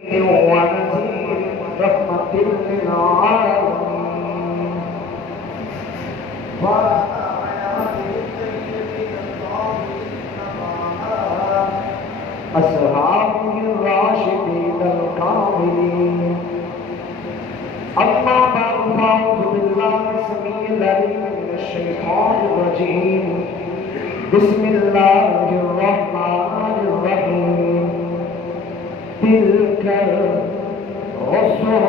ونذير رحمة للعالمين وعلى آله الطيبين الطاهرين أصحابه الراشدين الكاملين أما بعد فأعوذ بالله السميع العليم من الشيطان الرجيم بسم الله الرحمن الرحيم تلك الرسل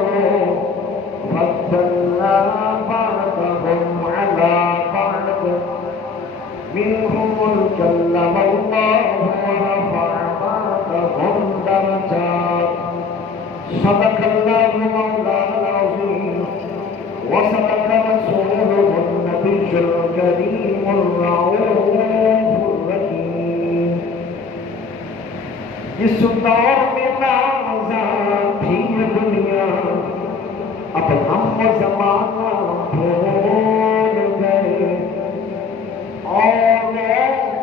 فضلنا بعضهم على بعض منهم من كلم الله ورفع بعضهم درجات صدق الله مولانا العظيم وصدق رسوله النبي الكريم الرؤوف الرحيم جس دور میں آزاد تھی دنیا اب ہم زمانہ بھول گئے اور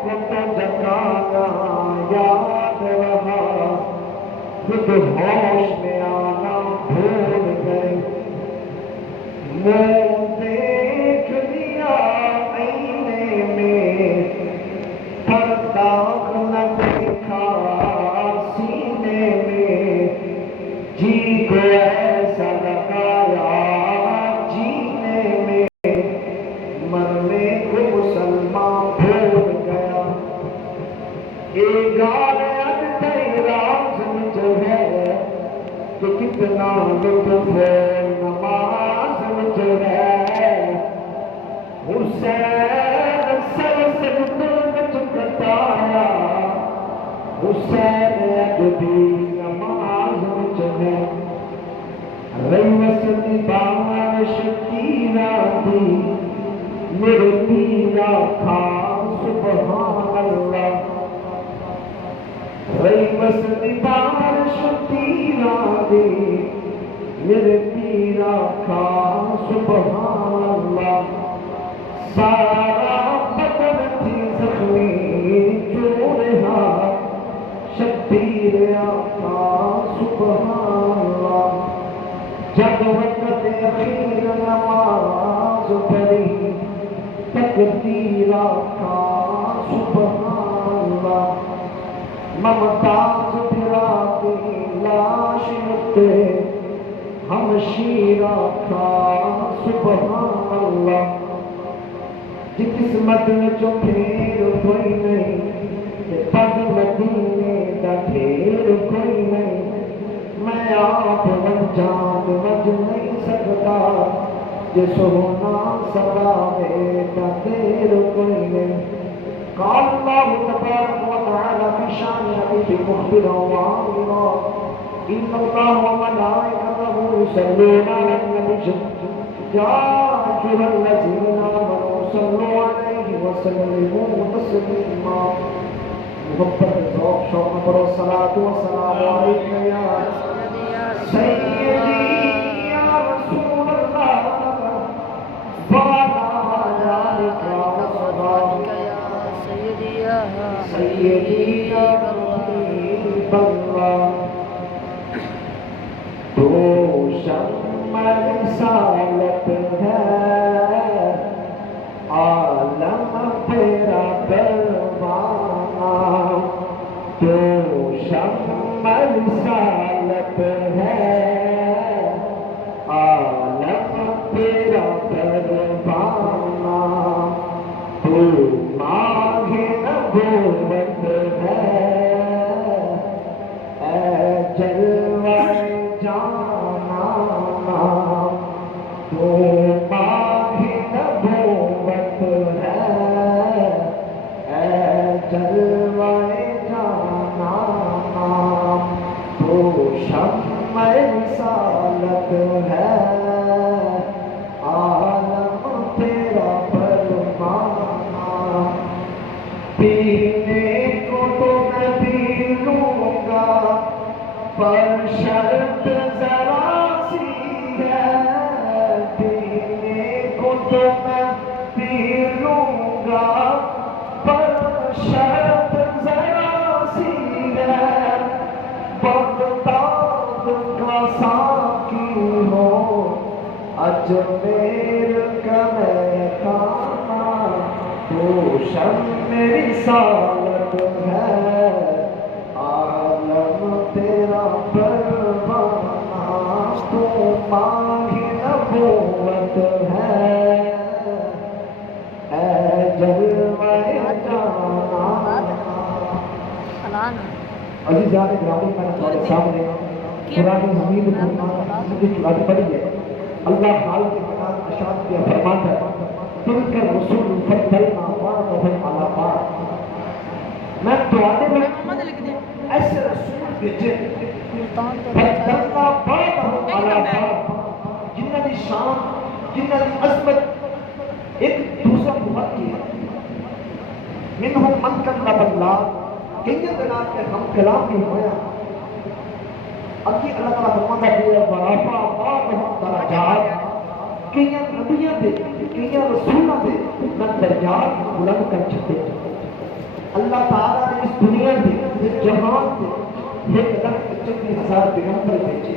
کو تو جگانا یاد رہا خود ہوش میں آنا بھول گئے منہ دیکھ لیا آئینے میں پر داغ نہ دیکھا سینے میں جی کو ایسا لگایا جینے میں مرنے کو مسلمان بھول گیا ایک گانے اب تیرا سمجھ ہے کہ کتنا لطف ہے نماز سمجھ ہے حسین سر سے دل چکتایا حسین ادبی نماز چلے ریوس دی بارش کی رادی میرے پیرا کھا سبحان اللہ ریوس دی بارش کی رادی میرے پیرا کھا سبحان اللہ سارا بدن تھی زخمی جو رہا شبیر آقا سبحان اللہ جب وقت اخیر نماز پڑھی تکبیر آقا سبحان اللہ ممتاز پھرا کی لاش متے ہم شیر آقا سبحان اللہ جی قسمت میں جو پھیر کوئی نہیں پگ مدینے دا پھیر کوئی نہیں میں آپ جان بج نہیں سکتا جس ہونا سدا بیٹا دیر کوئی نہیں قال اللہ تبارک و تعالی فی شان نبی مخبرا وعامرا ان اللہ وملائکته یصلون علی النبی یا ایھا الذین آمنوا صلوا علیہ وسلموا تسلیما محبت ذوق شوق پر صلاۃ و سلام علیکہ یا سیدی یا رسول اللہ وعلی آلک و صحابک یا سیدی یا حبیب اللہ تو شمع رسالت ہے عالم تیرا پروانہ تو شمع رسالت ہے عالم تیرا پروانہ تو ماہ نبوت ہے اے جلوہ جانا تو ماہ نبوت ہے اے جلوہ جانا تو شمع رسالت ہے عالم تیرا پروانہ پینے کو تو میں پی لوں گا پر شرط ذرا سی ہے پینے کو تو میں پی لوں گا پر شرط ذرا سی ہے بغداد اجمیر کا میں خانہ تو شم رسالت ہے، عالم تیرا پروانہ تو ماہ نبوت ہے، اے جلوہ جانا۔ عزیزان گرامی، میں نے تمہارے سامنے قرآن حمید کی چراغ پڑھی ہے۔ اللہ خالق مکان اشاد کیا فرماتا ہے تلک الرسول فضلنا بعضهم علی بعض، میں تمہارے میں ایسے رسول بھیجے فضلنا بعضهم علی بعض، جنہاں دی شان جنہاں دی عظمت ایک دوسرا بہت کی ہے۔ منہم من کلم اللہ، کئی دنات کے ہم کلام بھی ہویا۔ اکی اللہ تعالیٰ فرماتا ہے ورفع بعضهم درجات، کئی نبیوں دے کئی رسولوں دے میں درجات بلند کر چھتے۔ اللہ تعالیٰ نے اس دنیا دے اس جہان دے 1,40,000 پیغمبر بھیجے،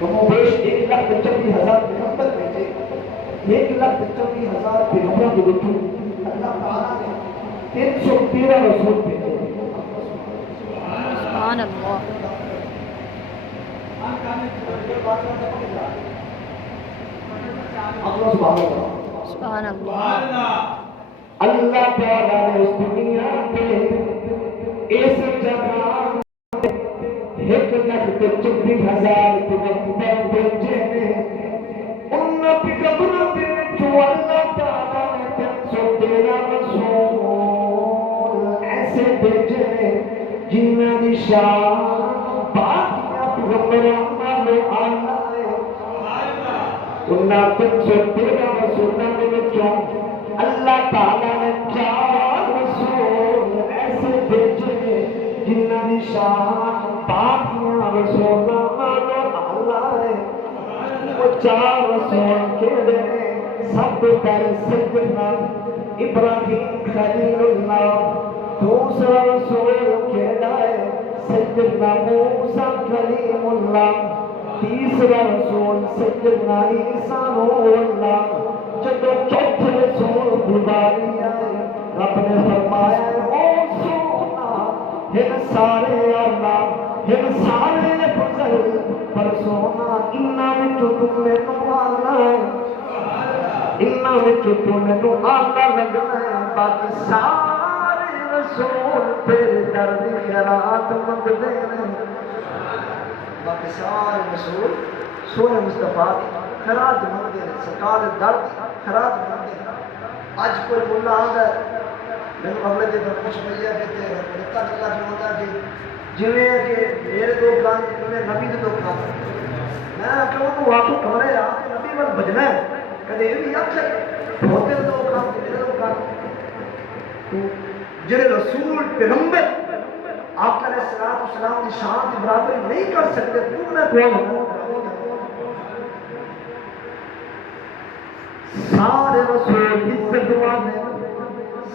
کم و بیش 1,40,000 پیغمبر بھیجے۔ 1,40,000 پیغمبروں کے بچوں اللہ تعالیٰ نے 313 رسول بھیجے۔ سبحان اللہ، سبحان اللہ۔ اللہ تعالیٰ نے اس دنیا میں اس جہاں 1,40,000 پیغمبر بھیجے نے، ان پیغمبروں کے وچوں اللہ تعالیٰ نے 313 رسول ایسے بھیجے نے جنہاں دی شان باقیاں پیغمبراں نالوں اعلیٰ ہے۔ انہاں 313 رسولاں دے وچوں اللہ تعالیٰ نے 4 رسول ایسے بھیجے نے جنہاں دی شان باقیاں رسولاں نالوں اعلیٰ ہے۔ وہ 4 رسول کیڑے نے؟ سب تو پہلے سیدنا ابراہیم خلیل اللہ، دوسرا رسول کیڑا ہے؟ سیدنا موسیٰ کلیم اللہ، تیسرا رسول سیدنا عیسیٰ روح اللہ۔ جب چوتھے رسول باری آئے، رب نے فرمایا او سونا ہن سارے اللہ ہن سارے فضل پر سونا انہاں وچوں تم نے نوانا ہے، انہاں وچوں تم نے آقا لگنا ہے۔ باقی سارے رسول تیرے در دی خیرات منگدے ہیں، باقی سارے رسول سونے مصطفیٰ دی خیرات منگدے ہیں، سرکار دے در دی خیرات منگدے ہیں۔ اج کوئی ملا آندا ہے میں اگلے دن کچھ بھیا کہتے ہیں رتا اللہ فرماتا ہے جویں کہ میرے دو کان جویں نبی دے دو کان، میں کہوں تو واقع کمرے آ نبی ول بجنا ہے، کدے یہ بھی آکھے ہوتے دو کان میرے دو کان، تو جڑے رسول پیغمبر آقا علیہ السلام کی شان کی برابری نہیں کر سکتے، تو میں کون؟ سارے رسول عزت والے،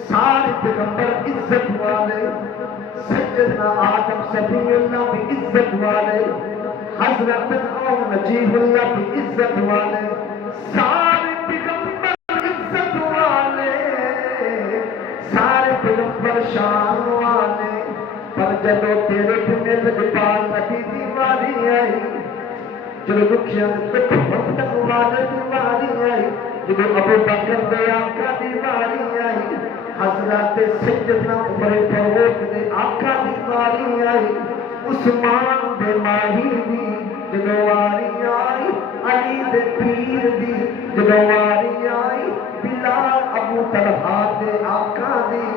سارے پیغمبر عزت والے، سیدنا آدم صفی اللہ بھی عزت والے، حضرت نوح نجیب اللہ بھی عزت والے، سارے پیغمبر عزت والے، سارے پیغمبر شان والے۔ پر جب تیرے دنیا لجپال نبی دی واری آئی، جب دکھیاں دکھ بندن والے دی واری آئی، جب ابو بکر دے آقا دی واری آئی، حضرت سیدنا عمر فاروق دے آقا دی واری آئی، عثمان دے ماہی دی جب واری آئی، علی دے پیر دی جب واری آئی، بلال ابو طلحہ دے آقا دی،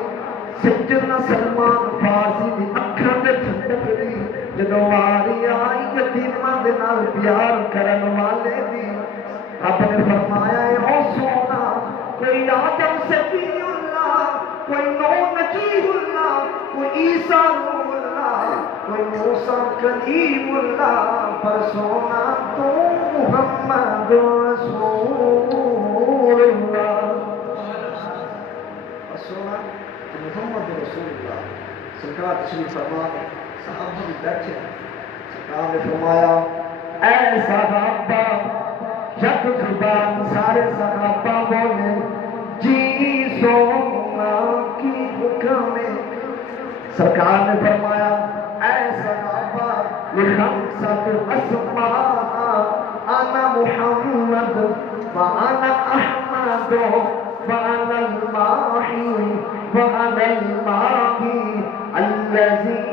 سیدنا سلمان فارسی دی اکھاں دے ٹھنڈک دی جب واری آئی، یتیماں دے نال پیار کرن والے دی۔ رب نے فرمایا ہے او سونا کوئی آدم صفی اللہ، کوئی نوح نجیب اللہ، کوئی عیسیٰ روح اللہ، کوئی موسیٰ کلیم اللہ، پر سونا تو محمد رسول اللہ، پر سونا تو محمد رسول اللہ۔ سرکار تشریف فرما کے صحابہ بھی بیٹھے، سرکار نے فرمایا اے صحابہ یک زبان سارے صحابہ بولے جی سونا کی حکم ہے. سرکار نے فرمایا اے صحابہ لخمسۃ اسماء انا محمد وانا احمد وانا الماحی وانا الماحی الذی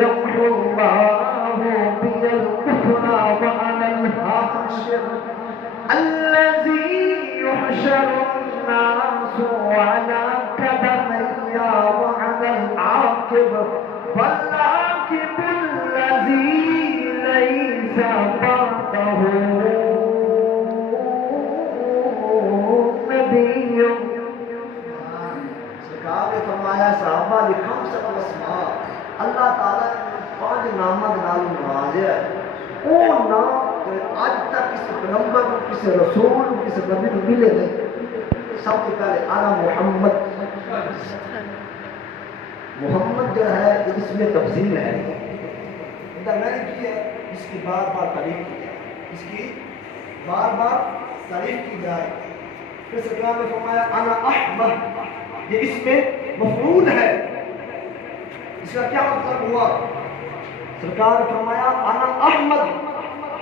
يمحو الله بي الكفر وانا الحاشر الذي يحشر الناس على قدمي وانا العاقب والعاقب الذي ليس بعده نبي. سرکار نے فرمایا صحابہ لخمسۃ اسماء اللہ تعالیٰ نے 5 نامہ نال نوازیا ہے. وہ نام آج تک کسی پیغمبر کو کسی رسول کو کسی نبی کو ملے نہیں. سب سے پہلے انا محمد. محمد جو ہے اس میں تفصیل ہے میں نے کی ہے اس کی بار بار تعریف کی جائے اس کی بار بار تعریف کی جائے. پھر سرکار نے فرمایا انا احمد یہ اس میں مفعول ہے. اس کا کیا مطلب ہوا؟ سرکار نے فرمایا انا احمد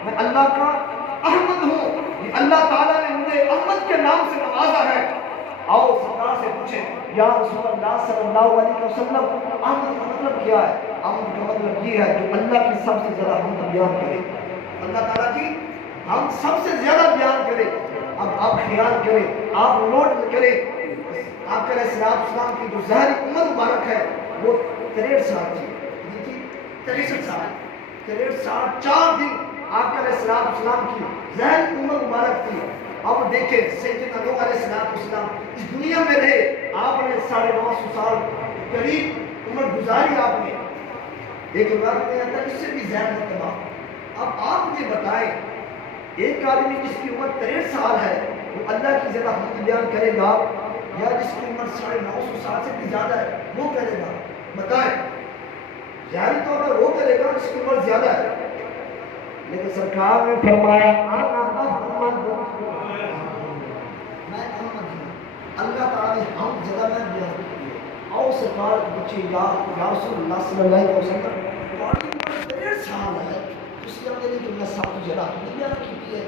میں اللہ کا احمد ہوں. یہ اللہ تعالیٰ نے مجھے احمد کے نام سے نوازا ہے. آؤ سرکار سے پوچھیں یا رسول اللہ صلی اللہ علیہ وسلم احمد کا مطلب کیا ہے؟ احمد کا مطلب یہ ہے جو اللہ کی سب سے زیادہ حمد بیان کرے. اللہ تعالیٰ کی ہم سب سے زیادہ بیان کرے. اب آپ خیال کریں آپ نوٹ کریں آپ کے اسلام کی جو ظاہری عمر مبارک ہے وہ 63 سال تھی. 63 سال 63 سال 4 دن آپ کے اسلام کی ظاہری عمر مبارک تھی. اب دیکھیں سیدنا نوح علیہ السلام اس دنیا میں رہے. آپ نے 950 سال قریب عمر گزاری. آپ نے ایک بات نہیں آتا اس سے بھی زیادہ تمام. اب آپ مجھے بتائیں ایک آدمی جس کی عمر 63 سال ہے وہ اللہ کی زیادہ حمد بیان کرے گا یا جس کی عمر 950 سال سے بھی زیادہ ہے وہ کرے گا؟ بتائیں. ظاہری طور پر وہ کرے گا جس کی عمر زیادہ ہے. لیکن سرکار نے فرمایا انا احمد میں احمد ہوں. اللہ تعالیٰ نے ہم زیادہ میں بیان کی ہے. اور سرکار بچے یا رسول اللہ صلی اللہ علیہ وسلم تمہاری عمر 63 سال ہے اس کے اندر کہ میں سب کو زیادہ حمد بیان کی ہے.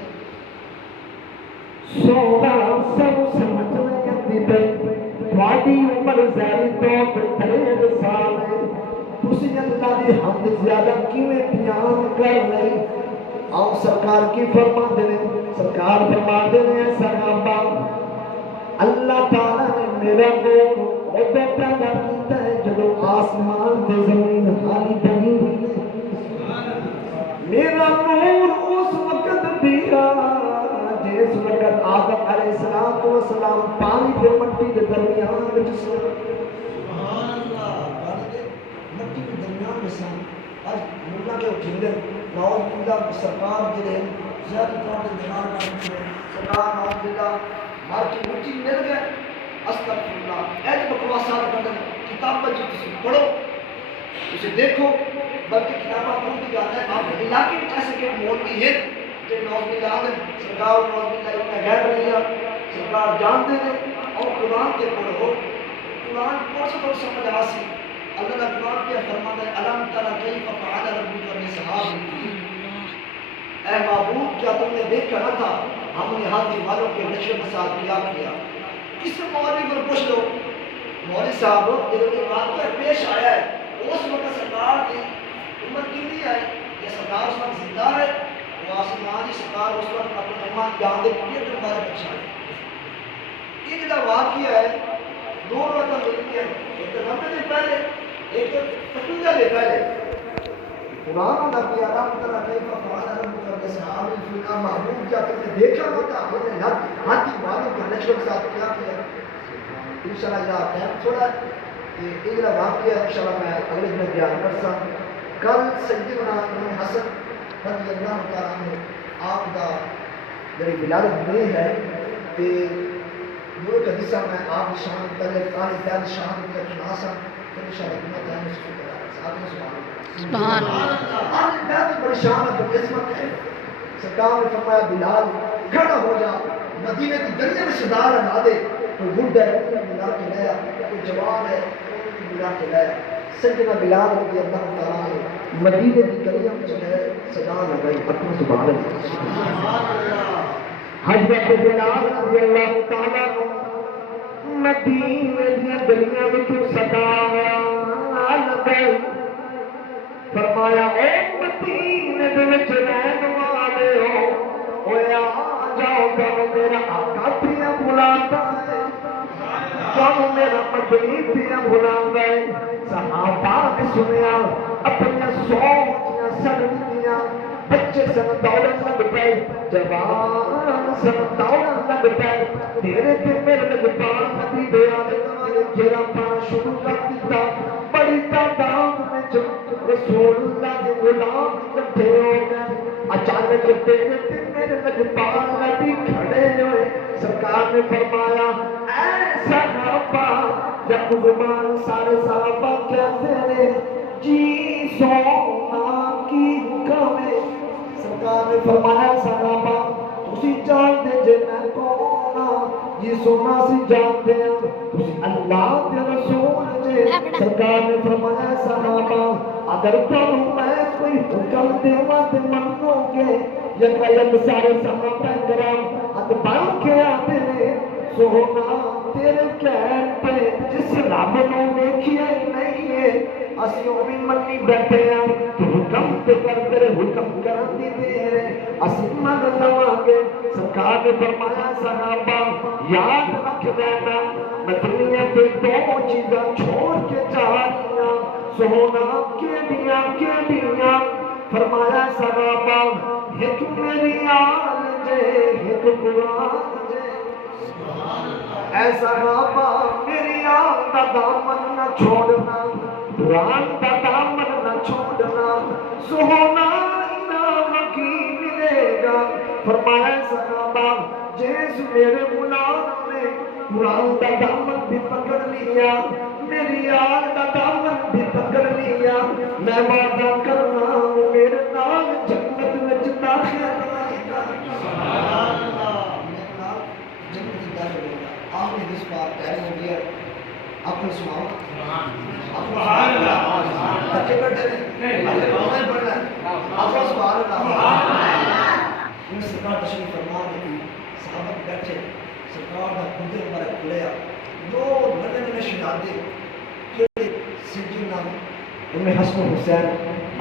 سونا سب سمجھ نہیں تھوڑی عمر ظاہری طور پر 63 سال ہے. تسی اللہ دی حمد زیادہ کیویں بیان کر رہے؟ آؤ سرکار کی فرما دے. سرکار فرما دے صحابہ اللہ تعالیٰ نے میرا نور ادھر پیدا کیتا ہے جب آسمان تے زمین خالی بنی ہوئی ہے. میرا نور اس وقت دیا جس وقت آدم علیہ السلام پانی تے مٹی کے درمیان وچ سبحان اللہ پانی تے مٹی کے درمیان میں سن. اج مولا کے جھنڈے نوز اللہ سرکار جڑے زیادہ طور تے بیان کرتے ہیں سرکار نوز اللہ مار کی مٹی مل گئے. استغفر اللہ ایک بکواسات بدل کتاب پر تسی پڑھو اسے دیکھو بلکہ کتاباں پڑھتی جاتا ہے. آپ علاقے میں ایسے کہ مولوی ہے کہ نوز اللہ سرکار نوز اللہ اتنا غیر رہی سرکار جانتے ہیں اور قرآن کے پڑھو قرآن پڑھ سمجھ آسی. اللہ کا قرآن کیا فرماتا ہے الم تر کیف فعل ربک باصحاب الفیل. اے معبود کیا تم نے دیکھا نہ تھا ہم نے ہاتھی والوں کے نشے کے ساتھ کیا. کس مولوی کو پوچھ لو مولوی صاحب جب یہ واقعہ پیش آیا ہے اس وقت سرکار کی عمر کتنی ہے یہ سرکار اس وقت زندہ ہے وہ آسمان کی سرکار اس وقت اپنے امان جان دے پڑھے تو ہمارے بچہ ہے. یہ جب واقعہ ہے دو رقم ملتی ہے ایک تو 90 دن پہلے ایک تو 55 دن پہلے. قرآن کا بھی آرام طرح کئی فقوان عرب مقدس صحاب الفیقہ محبوب کیا کہ دیکھا ہوتا ہم نے ہاتھی والوں کے نشر کے ساتھ کیا انشاءاللہ جہاں ٹائم چھوڑا کہ اگلا واقعہ انشاءاللہ میں اگلے دن بیان کر سکتا. کل سیدنا امام حسن رضی اللہ تعالیٰ عنہ آپ کا میری ولادت ہوئی ہے کہ نور کا حصہ میں آپ کی شان پہلے قاری پیاد شان کا خلاصہ پھر انشاءاللہ میں تعالیٰ نے سبحان اللہ. سبحان اللہ. آج بہت بڑی شان ہے قسمت ہے سرکار نے فرمایا بلال کھڑا ہو جا، مدینے کی گلیاں میں صدار لگا دے، کوئی بڈھا ہے بلا کے لایا، کوئی جوان ہے بلا کے لایا۔ سیدنا بلال رضی اللہ تعالیٰ عنہ مدینے کی گلیاں میں جو ہے صدا لگائی، اپنا سبحان اللہ۔ حضرت بلال رضی اللہ تعالیٰ عنہ مدینے کی گلیاں میں صدا لگائی، فرمایا اے مدینے دے وچ رہن والےو، اوے آ جاؤ جاؤ میرا آقا پیا بلاتا ہے، جاؤ میرا مدنی پیا بلاتا ہے۔ صحابہ نے سنیا، اپنی سوچیاں سڑیاں، بچے سن دوڑن لگ پے، جوان سن دوڑن لگ پے، تیرے تے میرے لگبان نبی دے آلے والے گھیرا پانا شروع کر دیتا۔ بڑی تعداد میں جو رسول اللہ کے غلام اکٹھے ہو گئے، اچانک تیرے تے میرے لگبان نبی کھڑے ہوئے۔ سرکار نے فرمایا اے صحابہ، جب زبان سارے صحابہ کہتے ہیں جی سونا کی کمے، سرکار نے فرمایا صحابہ تسی جانتے جے میں کون ہاں، جی سونا سی جانتے ہیں تسی اللہ کے رسول جے۔ سرکار نے فرمایا صحابہ اگر تمہیں میں کوئی حکم دیواں تے منو گے، یک سارے صحابہ کرام ہاتھ بن کے آتے ہیں سونا تیرے کہن پہ جس رب نو ویکھیا نہیں ہے اسی او بھی منی بیٹھے ہیں، تو حکم تے کر تیرے حکم کرن دی دیر ہے اسی من لواں گے۔ سرکار نے فرمایا صحابہ یاد رکھ لینا میں دنیا تے دو چیزاں چھوڑ کے جا رہی ہوں، سونا کیڑیاں فرمایا صحابہ ایک میری آل جے ایک قرآن جے۔ اے صحابہ میری آل دا دامن نہ چھوڑنا، قرآن دا دامن نہ چھوڑنا، سونا انعام کی ملے گا۔ فرمایا صحابہ جیس میرے غلام نے قرآن دا دامن بھی پکڑ لیا، میری آل دا دامن بھی پکڑ لیا، میں وعدہ کرنا ہوں میرے نال جنت وچ داخل ہوئے گا۔ سبحان اللہ، میرے نال جنت میں داخل ہوگا۔ آپ نے جس بات کہہ رہی ہے آپ نے سناؤ سبحان اللہ، بچے بیٹھے نہیں ہمیں پڑھنا ہے آپ کو سبحان اللہ۔ ان سرکار تشریف فرما دی، صحابہ بیٹھے، سرکار کا خود مبارک کھلیا، دو ننے شہزادے کہ سیدنا ام حسن حسین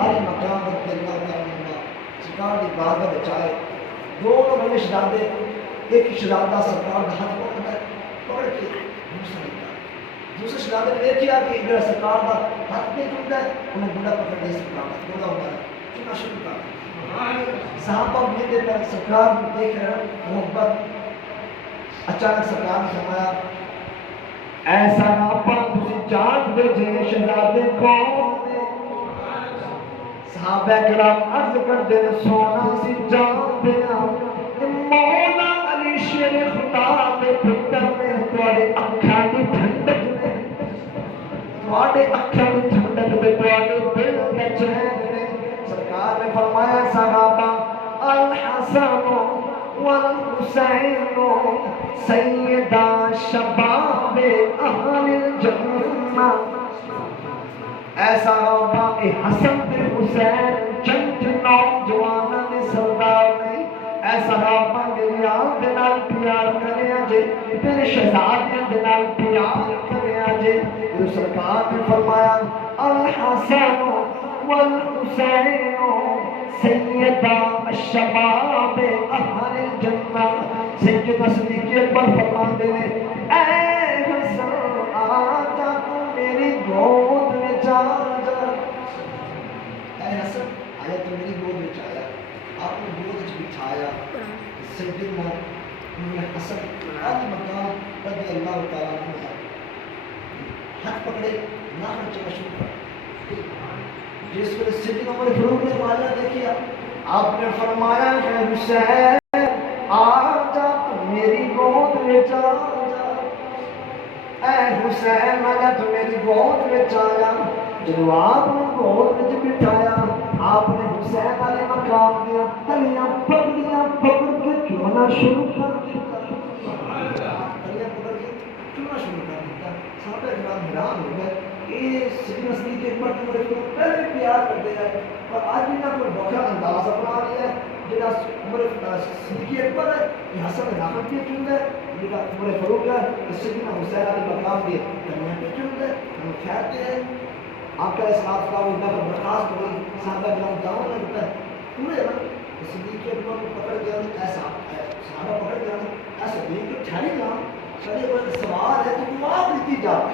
علی مقام رضی اللہ تعالیٰ عنہ سرکار کی بارگاہ وچ آئے، دونوں ننے شہزادے، ایک شہزادہ سرکار کا ہاتھ پکڑا پکڑ کے دوسرا لیتا، دوسرے شہزادے نے دیکھا کہ میرا سرکار کا ہاتھ نہیں ٹوٹا ہے، انہیں گنڈا پکڑ دیا، سرکار کا گنڈا ہوتا ہے چنا شروع کر صحابہ میرے پر سرکار دیکھ رہے ہیں محبت۔ اچانک سرکار نے فرمایا ایسا آپ تسی جان دے جے شہزادے کون نے؟ صحابہ کرام عرض کرتے ہیں سونا سی جان دیا مولا علی شیر خدا دے پتر نے، تواڈے اکھاں دی ٹھنڈک نے، تواڈے اکھاں دی ٹھنڈک تے تواڈے دل دے چین نے۔ سرکار نے فرمایا صحابہ الحسن والحسین سیدہ شباب اہل الجنہ۔ اے صحابہ اے حسن تے حسین چند نوجواناں نے سردار نہیں، اے صحابہ میری آل دے نال پیار کریا جے، تیرے شہزادیاں دے نال پیار کریا جے۔ سرکار نے فرمایا الحسن والحسین سیدہ الشباب اہل الجنہ۔ سیدنا صدیق اکبر فرماتے ہیں اے حسن آجا تو میری گود میں جا جا، اے حسن آیا تو میری گود میں آیا، آپ نے گود میں بٹھایا۔ سیدنا حسن علی مقام رضی اللہ تعالیٰ عنہ ہاتھ پکڑے ناخن چلا شروع کر، جس پر سیدنا عمر فاروق نے مالا دیکھیا، آپ نے فرمایا کہ حسین آجا تو میری گود میں جا جا، اے حسین آجا تو میری گود میں آیا۔ جب آپ نے گود میں بٹھایا آپ نے حسین علیہ مقام دیا تلیاں پکڑیاں پکڑ کے چومنا شروع کر دیا تلیاں پکڑ کے چومنا شروع کر دیتا صحابہ کرام حیران ہو گئے یہ سیدنا صدیق اکبر کو میرے پہلے پیار کرتے ہیں اور آج بھی نہ کوئی بکھرا انداز اپنا لیا ہے جدا عمر صدیق اکبر ہے یہ حسن ناخن پہ چند ہے جدا عمر فاروق ہے اس سے بھی حسین علیہ مقام دے تلیاں پہ چند ہے ہم کھیرتے ہیں آپ کا اسلام کا وہ اتنا پر برخاست ہوئی صحابہ کرام داؤں لگتا ہے پورے نا صدیق اکبر کو پکڑ گیا ایسا صحابہ پکڑ گیا ایسا دیکھ کے ٹھہری گیا چلے کوئی سوال ہے تو جواب دیتی جا آپ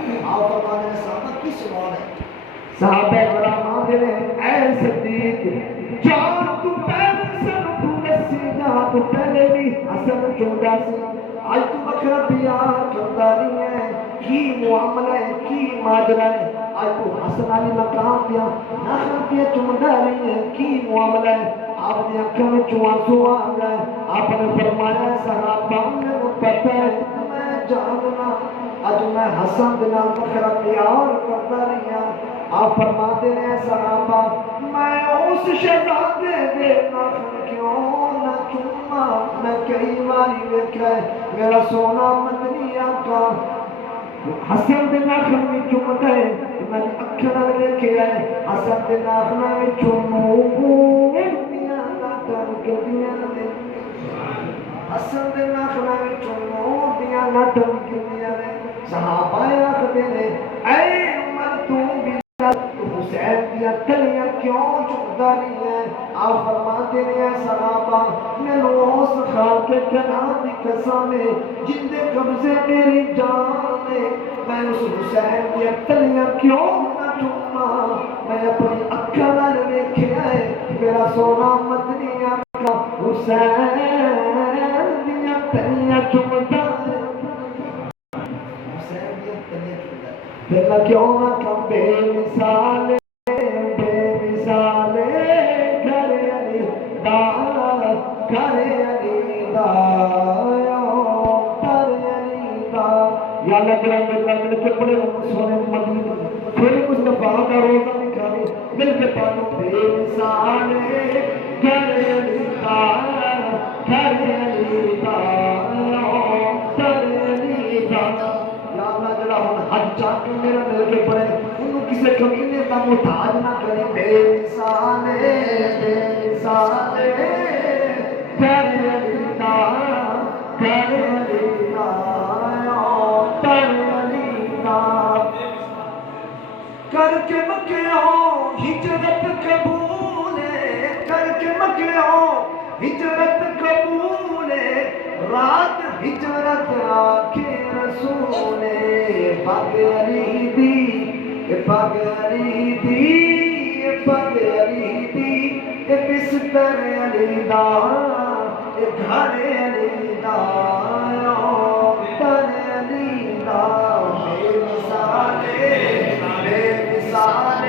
فرماتے ہیں صحابہ کی سوال ہے صحابہ کرام دے اے صدیق جان تو پہلے سن تو نسی جان تو پہلے بھی حسن چوندا سی آج تو بکرا پیار کرتا نہیں ہے کی معاملہ ہے کی ماجرا ہے آج تو حسن علی مقام دیا ناخن پہ چوندا نہیں ہے کی معاملہ ہے آپ نے آنکھوں میں آنسو آ گئے آپ نے فرمایا صحابہ میں پتہ ہے میں جاننا اج میں حسن دے نال بکرا پیار کرتا نہیں ہوں آپ فرماتے ہیں صحابہ میں اس شہزادے دے ناخن کیوں نہ چوما میں کئی باری ویکھا ہے میرا سونا مدنی آقا حسن دے ناخن میں چومتا ہے میں اکھاں نال ویکھیا ہے حسن دے ناخن میں چومدیاں لاٹاں نکلدیاں نے حسن دے ناخن میں چومدیاں لاٹاں نکلدیاں نے صحابہ آکھدے نے اے عمر تو بھی حسین دیا تلیاں کیوں چکتا نہیں ہے آپ فرماتے ہیں صحابہ میں روز خال کے جناح دی قسم ہے جن دے قبضے میری جان ہے میں اس حسین دیا تلیاں کیوں نہ چکتا میں اپنی اکھاں نال ویکھیا ہے میرا سونا مدنی آقا حسین دیا تلیاں چکتا ہے حسین دیا تلیاں چکتا ہے پھر کیوں نہ کم بے مثال گھر علی دا گھر علی دا گھر علی دا یا لگرہ مل کے بڑے سونے مدینہ پھر مصطفیٰ کا روزہ نکھاری مل کے پانو بے مثال گھر علی دا گھر علی دا گھر علی دا یا اللہ جڑا ہن حج چاہتے میرا مل کے پڑے انہوں کسے کمینے کا محتاج نہ کرے بے مثال گھر علی دا گھر علی دا گھر علی دا کر کے مکیوں ہجرت قبول کر کے مکیوں ہجرت قبول رات ہجرت آکھے رسول پگ علی دی پگ علی دی پگ علی دی بستر علی دا گھر علی دا در علی دا بے مثال بے مثال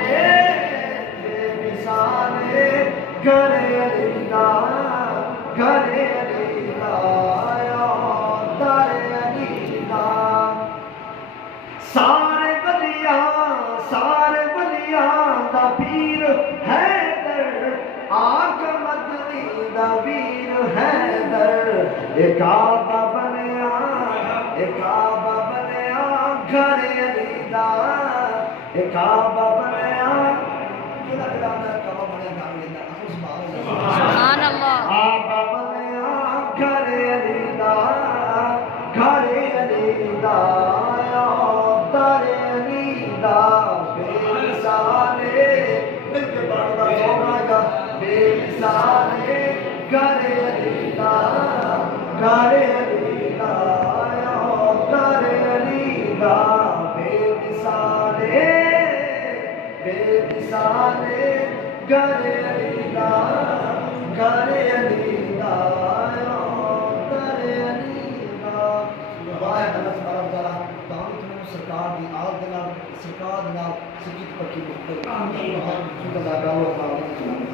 بے مثال گھر علی دا گھر علی دا در علی دا سارے بلیاں دا پیر حیدر آقا مدنی دا پیر حیدر ایک کعبہ بنیا گھر علی دا ایک کعبہ بنیا کیلا کلا دا کعبہ بنیا گھر علی دا اپنے سبحان اللہ کعبہ بنیا گھر علی دا گھر علی دا در علی دا بے مثال مل کے بڑا سونا گا بے مثال گھر علی دا گھر علی دا در علی دا بے مثال گھر علی دا گھر علی دا در علی دا واحد اللہ تبارک و تعالی تمام تمام سرکار دی آل دے نال سرکار دے نال سچی پکی مختلف سبحان اللہ